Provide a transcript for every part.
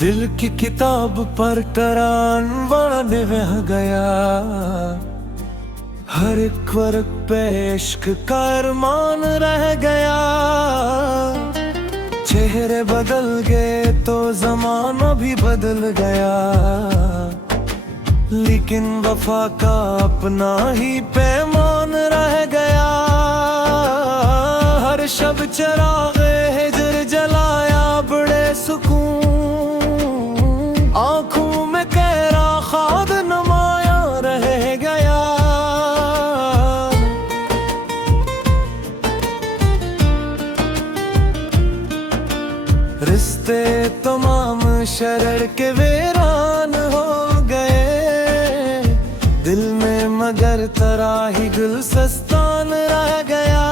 दिल की किताब पर करान बन गया, हर एक वर्क पे इश्क का अरमान रह गया। चेहरे बदल गए तो जमाना भी बदल गया, लेकिन वफा का अपना ही पैमान रह गया। हर शब चरागे हिजर जलाया बड़े सुकून, आंखों में कहरा खाद नमाया रह गया। रिश्ते तमाम शरर के वीरान हो गए, दिल में मगर तराही गुलसस्तान रह गया।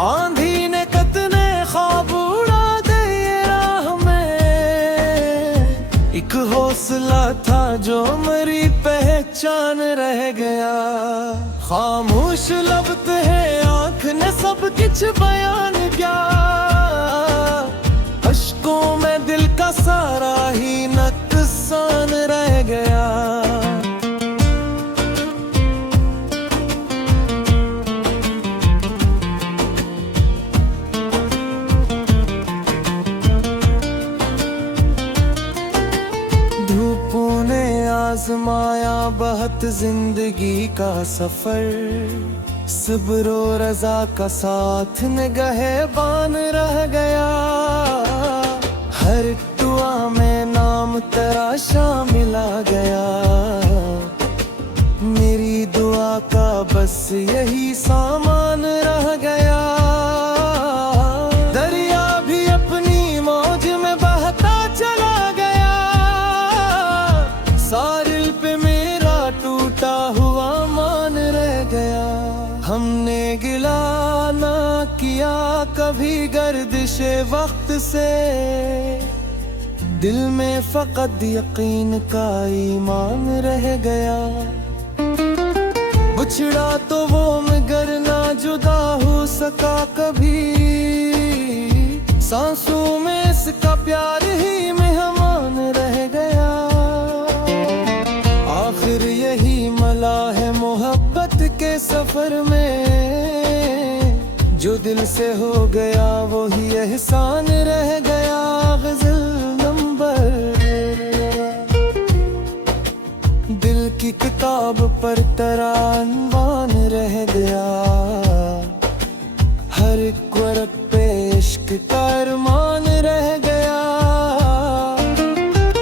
आंधी ने कतने ख्वाब उड़ा दिए राह में, एक हौसला था जो मेरी पहचान रह गया। खामोश लब है आँख ने सब कुछ बयान किया, अश्कों में दिल का सारा ही नुकसान रह गया। धूपों ने आजमाया बहुत जिंदगी का सफर, सब्र और रज़ा का साथ निगहबान रह गया। हर दुआ में नाम तेरा शामिल आ गया, मेरी दुआ का बस यही सामान रह गया। दरिया भी अपनी मौज में बहता चला गया, साहिल पे मेरा टूटा हुआ मान रह गया। हमने गिला ना किया कभी गर्दिशे वक्त से, दिल में फकत यकीन का ईमान रह गया। बिछड़ा तो वो मगर ना जुदा हो सका कभी, सांसों में इसका प्यार ही मेहमान रह गया। आखिर यही मला है मोहब्बत के सफर में, जो दिल से हो गया वो ही एहसान रह गया। गजल नंबर, दिल की किताब पर तेरा अनवान रह गया, हर एक वर्क पे इश्क का अरमान रह गया।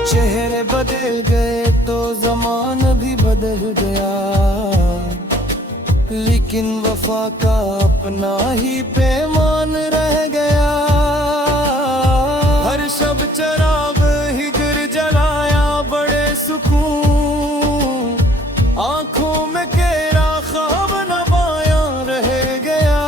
चेहरे बदल गए तो ज़माना भी बदल गया, लेकिन वफा का अपना ही पैमान रह गया। हर शब चराग हिजर जलाया बड़े सुकून, आंखों में केरा ख्वाब नवाया रह गया।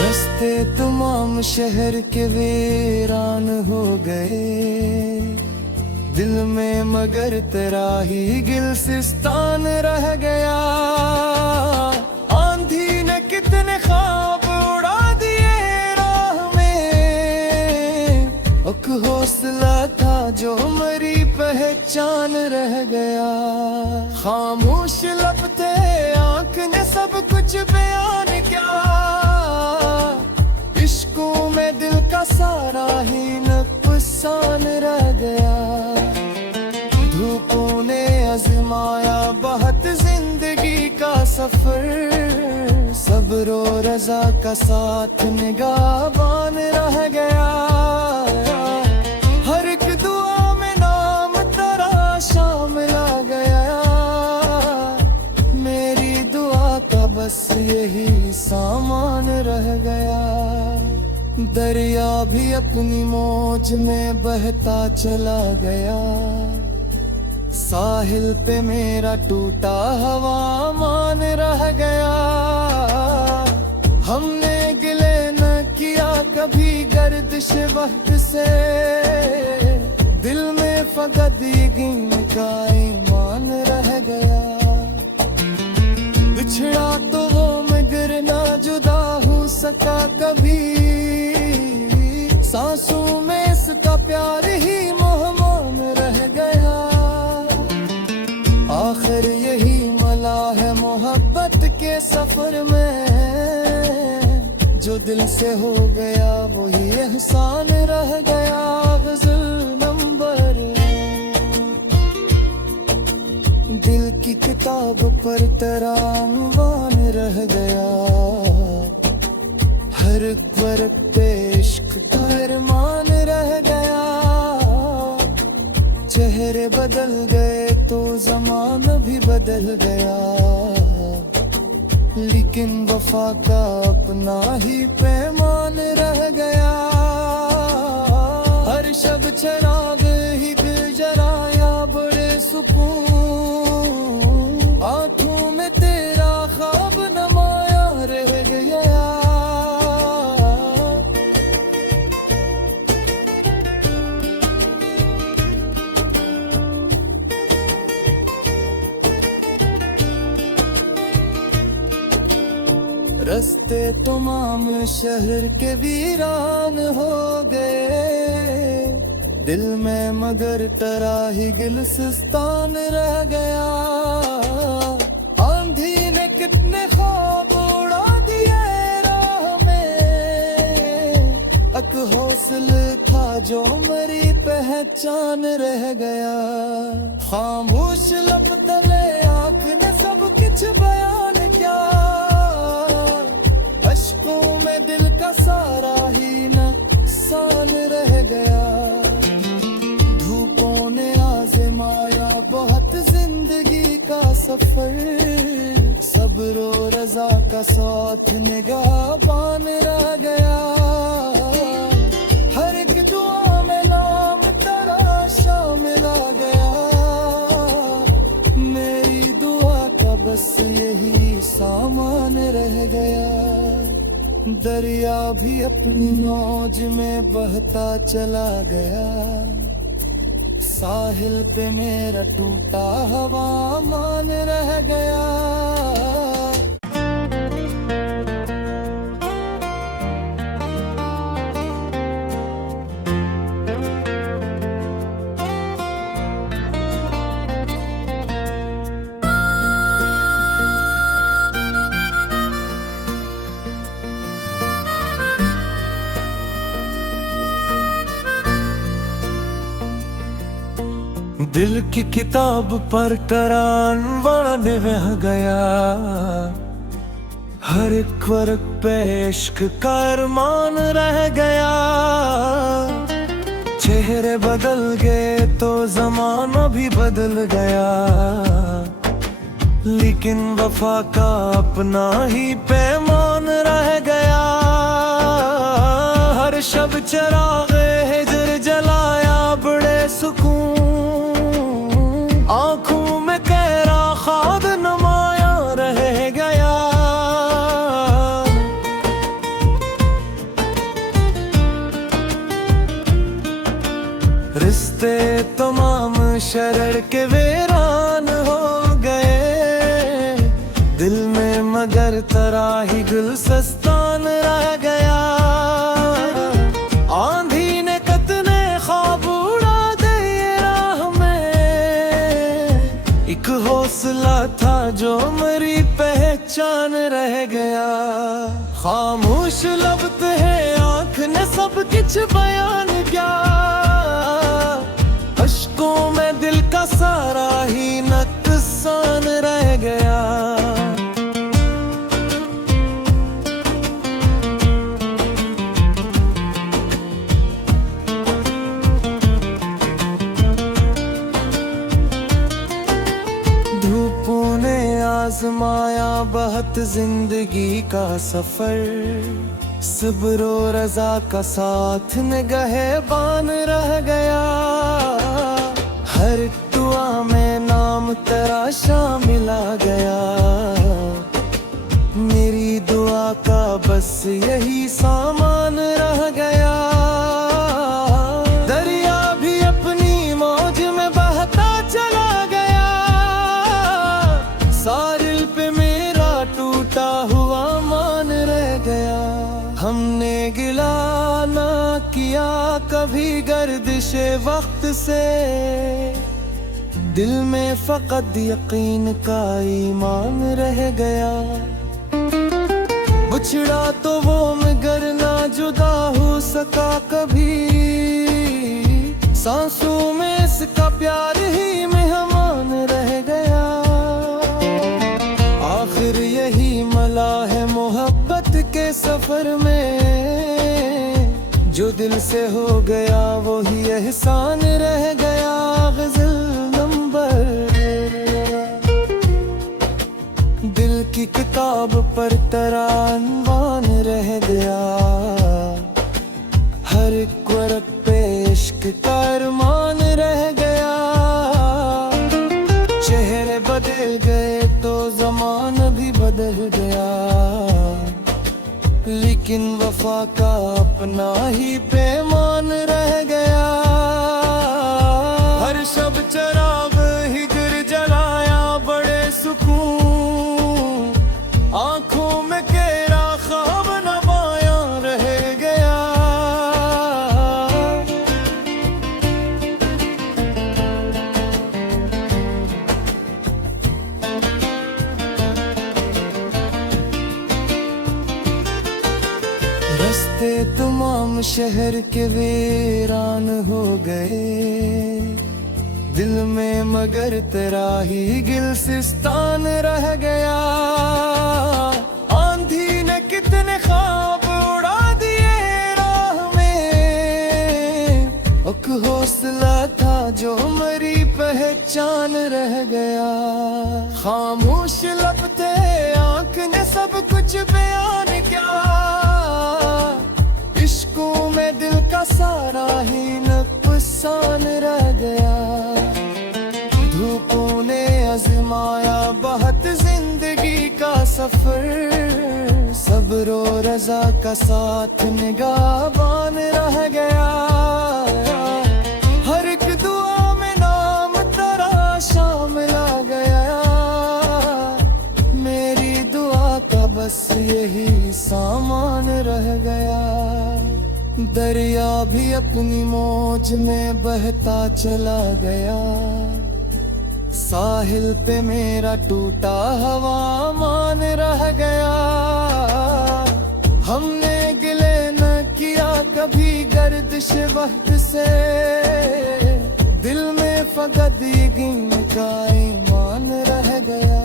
रस्ते तमाम शहर के वीरान हो गए, दिल में मगर तेरा ही गुलसिस्तान रह गया। आंधी ने कितने ख्वाब उड़ा दिए राह में, एक हौसला था जो मेरी पहचान रह गया। खामोश लब थे आँख ने सब कुछ बयान किया, इश्कों में दिल का सारा ही नुकसान रह गया। धूपों ने आजमाया बहुत जिंदगी का सफर, सब्र और रज़ा का साथ निगाहबान रह गया। हर एक दुआ में नाम तेरा शामिल आ गया, मेरी दुआ का बस यही सामान रह गया। दरिया भी अपनी मौज में बहता चला गया, साहिल पे मेरा टूटा हवा मान रह गया। हमने गिले न किया कभी गर्दिश वक्त से, दिल में में फकत यकीन का ईमान रह गया। बिछड़ा तो वो मगर ना जुदा हो सका कभी, सांसों में इसका प्यार ही मेहमान रह गया। आखिर यही मला है मोहब्बत के सफर में, जो दिल से हो गया वही एहसान रह गया। गज़ल नंबर, दिल की किताब पर तेरा अनवान रह गया। हर वर्क पे इश्क का अरमान रह गया। चेहरे बदल गए तो ज़माना भी बदल गया, लेकिन वफा का अपना ही पैमान रह गया। हर शब चराग ही फिर जराया बड़े सुकून, आंखों में तेरा ख्वाब नमाया रह गया। रस्ते तमाम शहर के वीरान हो गए, दिल में मगर तेरा ही गिलसिस्तान रह गया। आंधी ने कितने ख्वाब उड़ा दिए राह में, एक हौसला था जो मेरी पहचान रह गया। खामोश लब तले आँख ने सब कुछ बयान किया, अश्कों में दिल का सारा ही नुकसान रह गया। धूपों ने आज़माया बहुत जिंदगी का सफर, सब्र और रज़ा का साथ निगाहबान रह गया। हर एक दुआ में नाम तेरा शामिल आ गया, मेरी दुआ का बस यही सामान रह गया। दरिया भी अपनी मौज में बहता चला गया, साहिल पे मेरा टूटा हवा मान रह गया। दिल की किताब पर करान बह गया, हर एक वर्क पे इश्क का अरमान रह गया। चेहरे बदल गए तो जमाना भी बदल गया, लेकिन वफा का अपना ही पैमान रह गया। हर शब चराग हिजर जलाया बड़े सुकून, आंखों में तेरा ख्वाब नमाया रह गया। रिश्ते तमाम शरर के वीरान हो गए, दिल में मगर तेरा ही गुलसिस्तान रह गया। आंधी ने कितने ख्वाब उड़ा दिए राह में, एक हौसला था जो मेरी पहचान रह गया। खामोश लब है आँख ने सब कुछ बयान किया, अश्कों में दिल का सारा ही नुकसान रह गया। धूपों ने आजमाया बहुत जिंदगी का सफर, सब्र और रज़ा का साथ निगाहबान रह गया। हर दुआ में नाम तेरा शामिल आ गया, मेरी दुआ का बस यही सामान रह गया। दरिया भी अपनी मौज कभी गर्दिश वक्त से, दिल में फकत यकीन का ईमान रह गया। बिछड़ा तो वो मगर ना जुदा हो सका कभी, सांसों में इसका प्यार ही मेहमान रह गया। आखिर यही मला है मोहब्बत के सफर में, जो दिल से हो गया वो ही एहसान रह गया। गजल नंबर, दिल की किताब पर तेरा अनवान रह गया। हर एक वर्क पे इश्क का अरमान रह गया। चेहरे बदल गए तो ज़माना भी बदल गया, लेकिन वफा का अपना ही पैमान रह गया। हर शब चराग हिजर जलाया बड़े सुकून, आंखों में केरा ख्वाब नवाया रह गया। रस्ते तमाम शहर के वीरान हो गए, दिल में मगर तेरा ही गिलसिस्तान रह गया। आंधी ने कितने ख्वाब उड़ा दिए राह में, एक हौसला था जो मरी पहचान रह गया। खामोश लब थे आंख ने सब कुछ बयान किया, इश्कों में दिल का सारा ही नुकसान रह गया। धूपों ने आजमाया बहुत जिंदगी का सफर, सब्र और रजा का साथ निगाहबान रह गया। हर एक दुआ में नाम तेरा शामिल आ गया, मेरी दुआ का बस यही सामान रह गया। दरिया भी अपनी मौज में बहता चला गया, साहिल पे मेरा टूटा हवा मान रह गया। हमने गिले न किया कभी गर्दिश वक्त से, दिल में फकत यकीन का ईमान रह गया।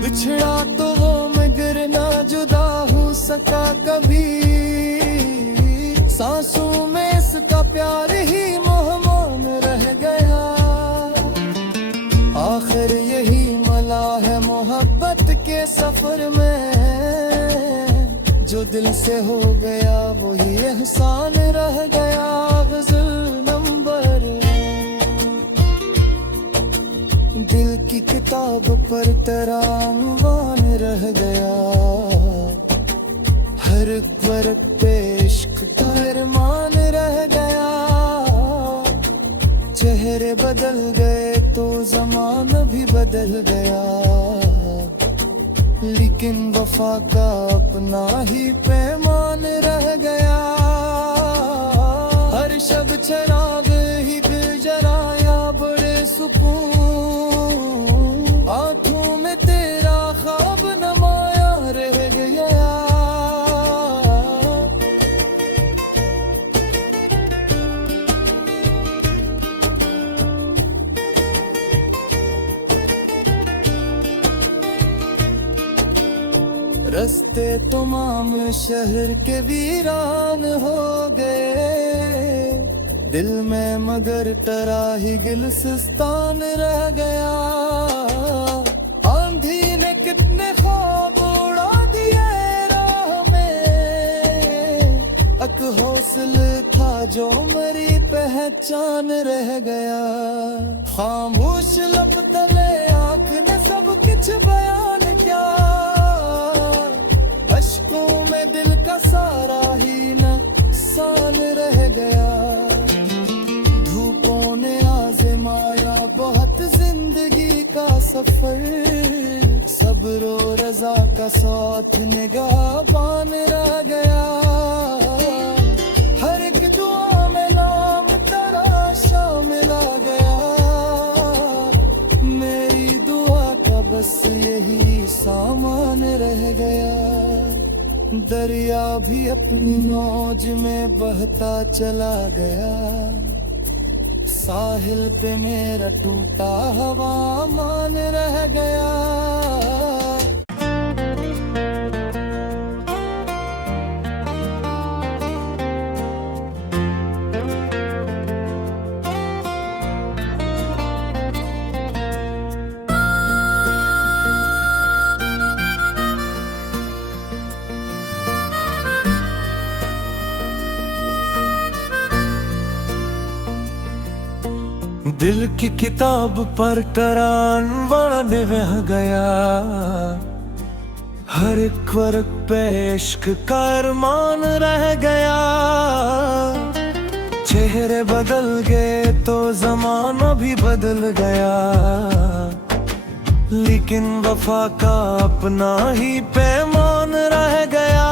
बिछड़ा तो वो मगर ना जुदा हो सका कभी, सांसों में इसका प्यार ही मेहमान रह गया। आखिर यही मला है मोहब्बत के सफर में, जो दिल से हो गया वही एहसान रह गया। गजल नंबर, दिल की किताब पर तेरा अनवान रह गया। हर वर्क पे इश्क का अरमान रह गया। चेहरे बदल गए तो ज़माना भी बदल गया, लेकिन वफा का अपना ही पैमान रह गया। हर शब चराग ही फिर जलाया बड़े सुकून, आंखों में तेरा ख्वाब नमाया रह गया। रस्ते तमाम शहर के वीरान हो गए, दिल में मगर तेरा ही गिलसिस्तान रह गया। आंधी ने कितने ख्वाब उड़ा दिए राह में, एक हौसला था जो मेरी पहचान रह गया। खामोश लब तले आंख ने सब कुछ बयान किया, अश्कों में दिल का सारा ही नुकसान रह गया। धूपों ने आजमाया बहुत जिंदगी का सफर, सब्र और रजा का साथ निगाहबान रह गया। हर एक शामिल आ गया। मेरी दुआ का बस यही सामान रह गया। दरिया भी अपनी मौज में बहता चला गया। साहिल पे मेरा टूटा हवा मान रह गया। दिल की किताब पर करान बह गया। हर एक वर्क पे इश्क का अरमान रह गया। चेहरे बदल गए तो जमाना भी बदल गया। लेकिन वफा का अपना ही पैमान रह गया।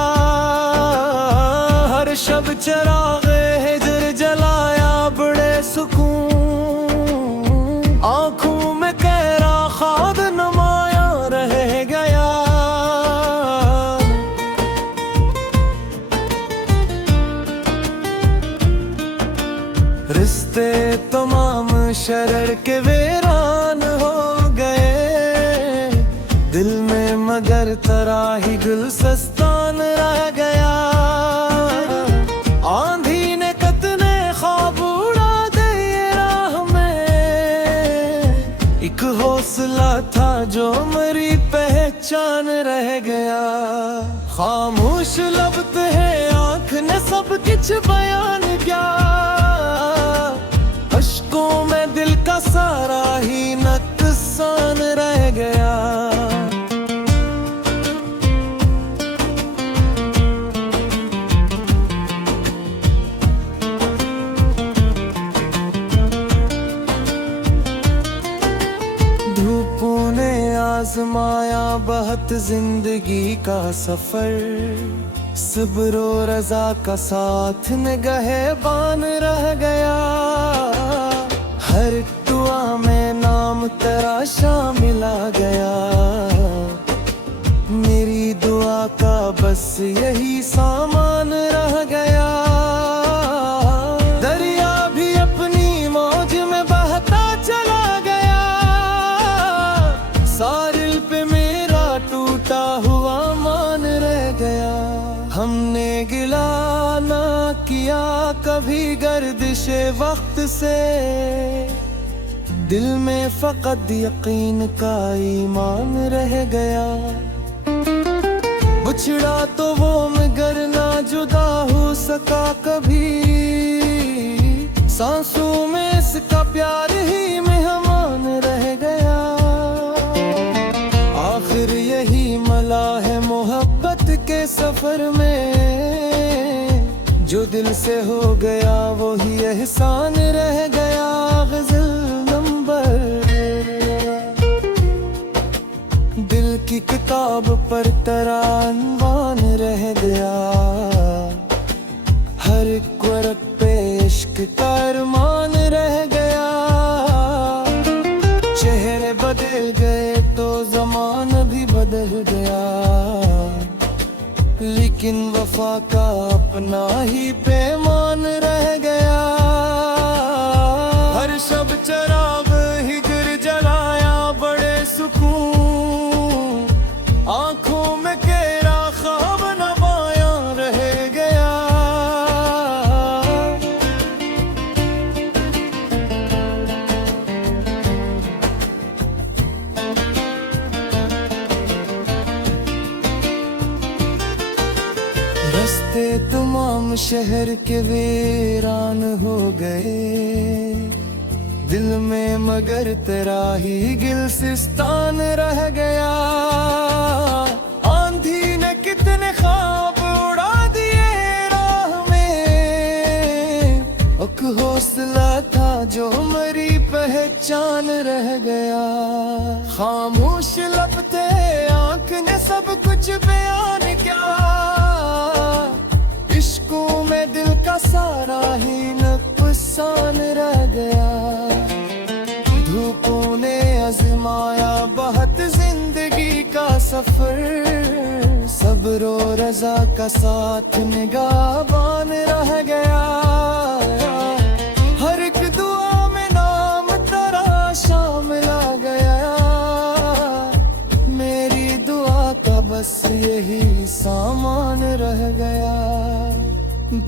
हर शब चरागे हिजर जलाया बड़े सुकून। आँखों में गहरा खाद नमाया रह गया। रिश्ते तमाम शरर के वीरान हो गए। दिल में मगर तराही गुलसिस्तान रह गया। आंधी ने कतने ख्वाब उड़ा दिए राह में। एक हौसला था जो मेरी पहचान रह गया। खामोश लब है आँख ने सब कुछ बयान किया। अश्कों में दिल का सारा ही नुकसान रह गया। धूपों ने आजमाया बहुत जिंदगी का सफर। सब्र और रजा का साथ निगहबान रह गया। हर दुआ में नाम तेरा शामिल आ गया। मेरी दुआ का बस यही सामान रह गया। दरिया भी अपनी मौज में बहता चला गया। साहिल पे मेरा टूटा हुआ मान रह गया। हमने गिला ना किया कभी गर्दिशे वक्त से। दिल में फकत यकीन का ईमान रह गया। बिछड़ा तो वो मगर ना जुदा हो सका कभी। सांसों में इसका प्यार ही मेहमान रह गया। आखिर यही मला है मोहब्बत के सफर में। जो दिल से हो गया वो ही एहसान रह गया। गजल नंबर। दिल की किताब पर तेरा अनवान रह गया। हर एक वर्क पे इश्क का अरमान रह गया। चेहरे बदल गए तो ज़माना भी बदल गया। लेकिन वफा का अपना ही पैमान रह गया। हर शब चराग हिजर जलाया बड़े सुकून। आँखों में गहरा ख्वाब नमाया रह गया। रास्ते तमाम शहर के वीरान हो गए। दिल में मगर तेरा ही गुलसिस्तान रह गया। आंधी ने कितने ख्वाब उड़ा दिए राह में। एक हौसला था जो मेरी पहचान रह गया। खामोश लब थे आँख ने सब कुछ बयान किया। इश्कों में दिल का सारा ही नुकसान रह गया। सफर, सब्र और रजा का साथ निगाहबान रह गया। हर एक दुआ में नाम तेरा शामिल आ गया। मेरी दुआ का बस यही सामान रह गया।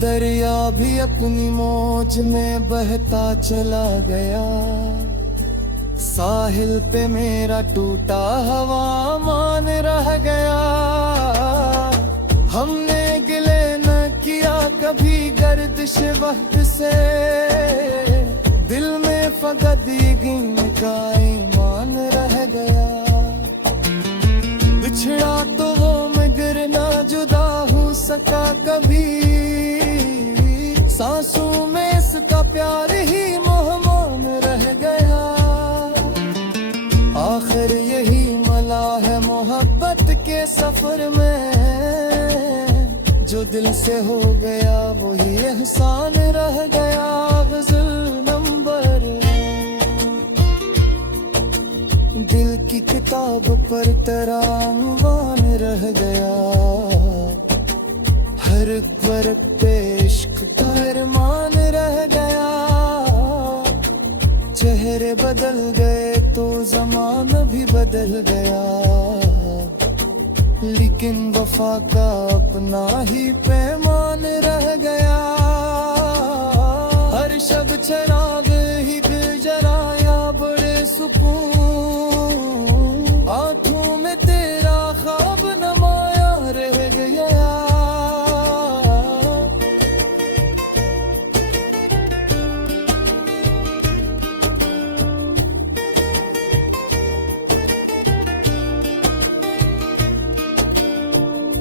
दरिया भी अपनी मौज में बहता चला गया। साहिल पे मेरा टूटा हवा मान रह गया। हमने गिले न किया कभी गर्दिश वक्त से, दिल में फकत यकीन का ईमान रह गया। बिछड़ा तो वो मगर ना जुदा हो सका कभी, सांसों में इसका प्यार ही मोहमान रह गया। आखिर यही मला है मोहब्बत के सफर में, जो दिल से हो गया वही एहसान रह गया। गज़ल नंबर, दिल की किताब पर तेरा अनवान रह गया। हर वर्क पे इश्क का अरमान रह गया। चेहरे बदल गए तो ज़माना भी बदल गया, लेकिन वफा का अपना ही पैमान रह गया। हर शब चराग ही फिर जलाया बड़े सुकून, आंखों में तेरा ख्वाब नमाया रह गया।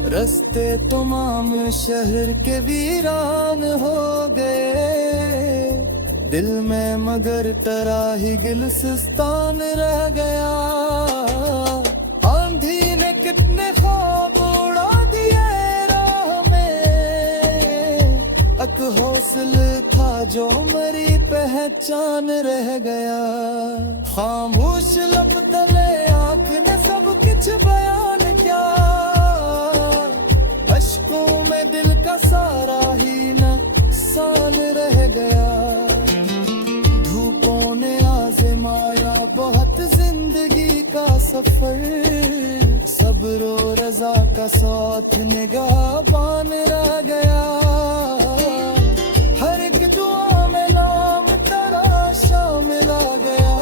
रस्ते तमाम शहर के वीरान हो गए, दिल में मगर तेरा ही गिलसिस्तान रह गया। आंधी ने कितने ख्वाब उड़ा दिए राह में, एक हौसला था जो मरी पहचान रह गया। खामोश लब तले आँख ने सब कुछ बयान किया, अश्कों में दिल का सारा ही नुकसान रह गया। धूपों ने आज़माया बहुत जिंदगी का सफर, सब्र और रज़ा का साथ निगाहबान रह गया। हर एक दुआ में नाम तेरा शामिल आ गया।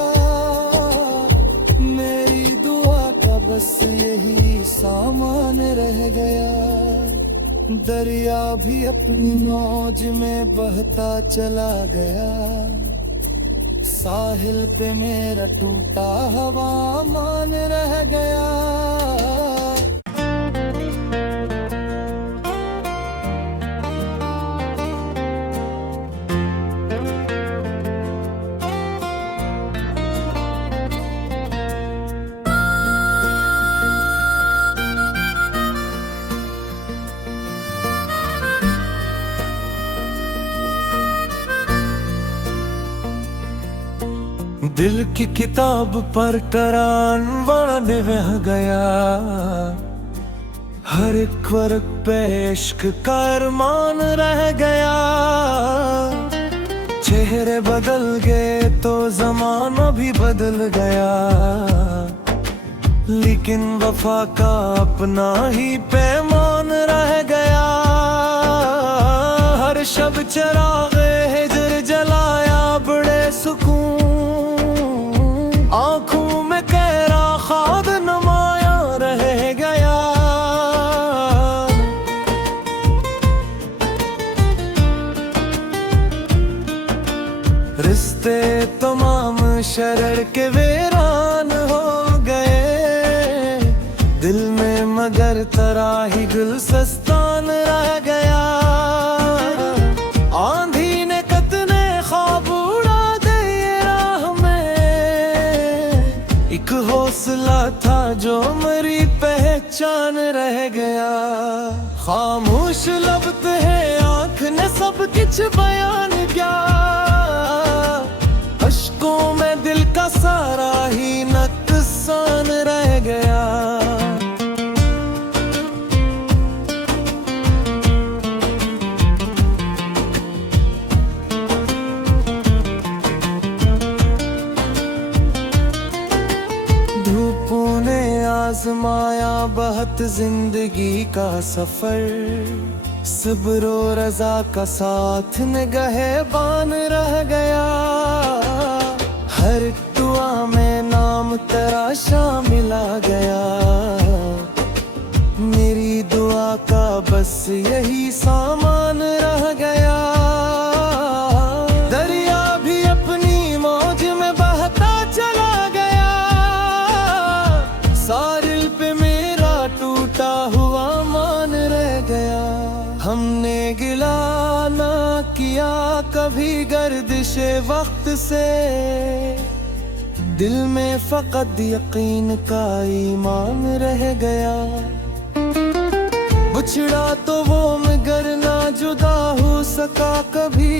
मेरी दुआ का बस यही सामान रह गया। दरिया भी अपनी मौज में बहता चला गया। साहिल पे मेरा टूटा हवा मान रह गया। दिल की किताब पर तरानवान बह गया। हर एक वर्क पे इश्क का अरमान रह गया। चेहरे बदल गए तो जमाना भी बदल गया, लेकिन वफा का अपना ही पैमान रह गया। हर शब चराग हिजर जलाया बड़े सुकून, आंखों में तेरा ख्वाब नमाया रह गया। रिश्ते तमाम शरर के वीरान हो गए, दिल में मगर तेरा ही गुलसिस्तान रह गया। आंधी ने कितने ख्वाब उड़ा दिए राह में, एक हौसला था जो मरी पहचान रह गया। खामोश लब है आँख ने सब कुछ बयान किया, अश्कों में दिल का सारा ही नुकसान रह गया। जिंदगी का सफर सब्रो रजा का साथ निगहबान रह गया। हर दुआ में नाम तेरा शामिल आ गया। मेरी दुआ का बस यही सामान रह गया। दरिया भी अपनी मौज में बहता चला गया। सारिल पे मेरा टूटा हुआ मान रह गया। हमने गिला ना किया कभी गर्दिशे वक्त से। दिल में फकत यकीन का ईमान रह गया। बिछड़ा तो वो मगर ना जुदा हो सका कभी।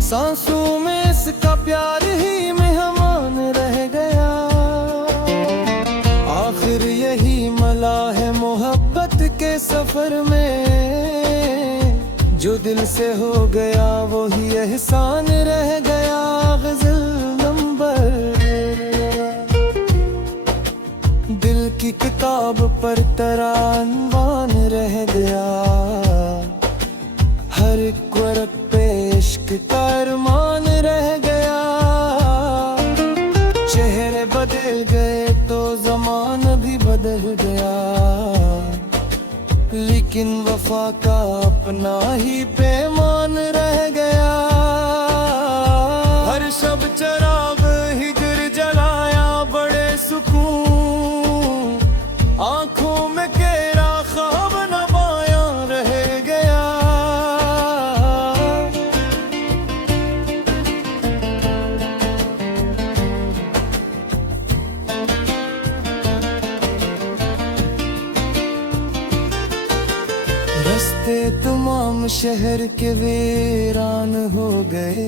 सांसों में इसका प्यार ही मेहमान रह गया। आखिर यही मला है मोहब्बत के सफर में। जो दिल से हो गया वो ही एहसान रह गया। गजल नंबर दिल की किताब पर तेरा अनवान रह गया। हर एक वर्क पे इश्क का अरमान रह गया। चेहरे बदल गए तो ज़मान भी बदल गया। लेकिन वफा का अपना ही पैमान रह गया। हर शब चराग हिजर जलाया बड़े सुकून। आंखों में केरा ख्वाब नवाया रह गया। रस्ते तमाम शहर के वीरान हो गए।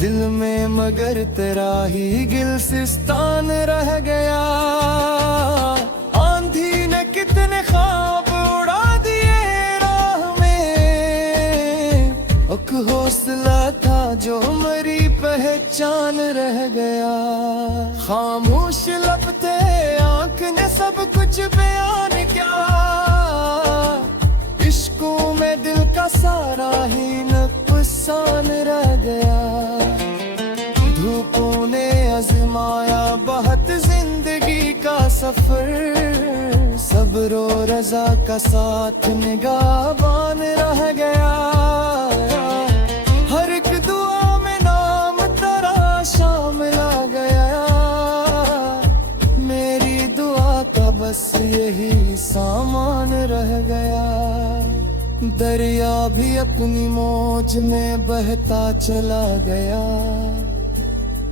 दिल में मगर तेरा ही गिलसिस्तान रह गया। आंधी ने कितने ख्वाब उड़ा दिए राह में। एक हौसला था जो मरी पहचान रह गया। खामोश लब थे आंख ने सब कुछ बयान किया। इश्कों में दिल का सारा ही नुकसान रह गया। धूपों ने आजमाया बहुत जिंदगी का सफर। सब्रो रजा का साथ निगाहबान रह गया। हर एक दुआ में नाम तेरा शामिल आ गया। मेरी दुआ का बस यही सामान रह गया। दरिया भी अपनी मौज में बहता चला गया।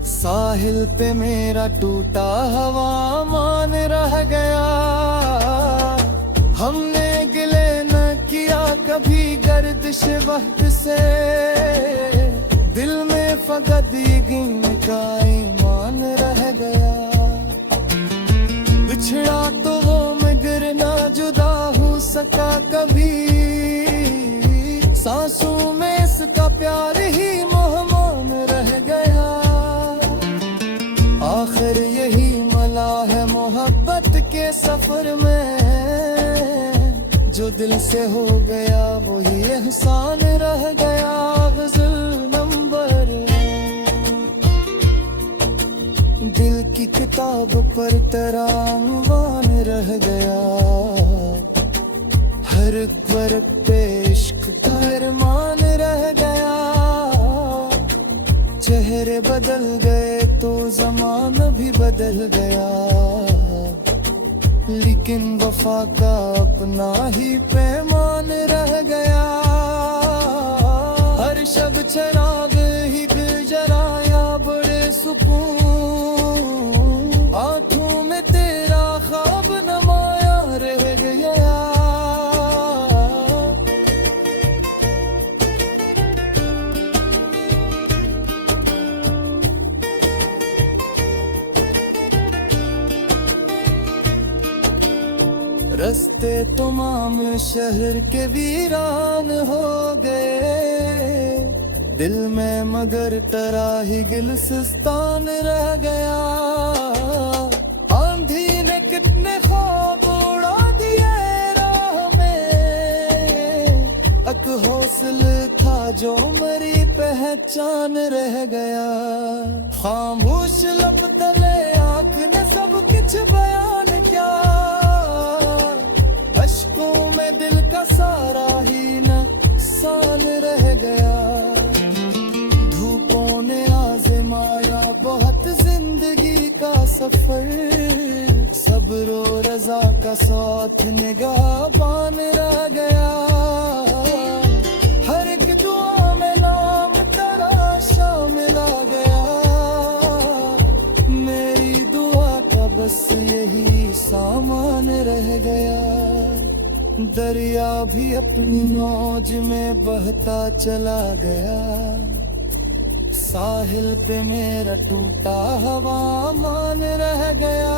साहिल पे मेरा टूटा हवा मान रह गया। हमने गिले न किया कभी गर्दिश वक्त से। दिल में फकत यकीन का ईमान रह गया। बिछड़ा तो वो मगर ना जुदा हो सका कभी। सांसों में इसका प्यार ही मेहमान रह गया। आखिर यही मला है मोहब्बत के सफर में। जो दिल से हो गया वही एहसान रह गया। गजल नंबर दिल की किताब पर तेरा अनवान रह गया। हर वर्क पे इश्क का अरमान रह गया। चेहरे बदल गए तो ज़माना भी बदल गया। लेकिन वफा का अपना ही पैमान रह गया। हर शब चराग ही फिर जलाया बड़े सुकून। आंखों में तेरा ख्वाब नमाया रह गया। रस्ते तमाम शहर के वीरान हो गए। दिल में मगर तेरा ही गिलसिस्तान रह गया। आंधी ने कितने हौसल था जो मेरी पहचान रह गया। खामोश लब तले आंख ने सब कुछ बयान क्या, अश्कों में दिल का सारा ही नुकसान रह गया। धूपों ने आजमाया बहुत जिंदगी का सफर, सब्र और रज़ा का साथ निगाहबान रह गया। हर एक दुआ में नाम तेरा शामिल आ गया, मेरी दुआ का बस यही सामान रह गया। दरिया भी अपनी मौज में बहता चला गया, साहिल पे मेरा टूटा हवा मान रह गया।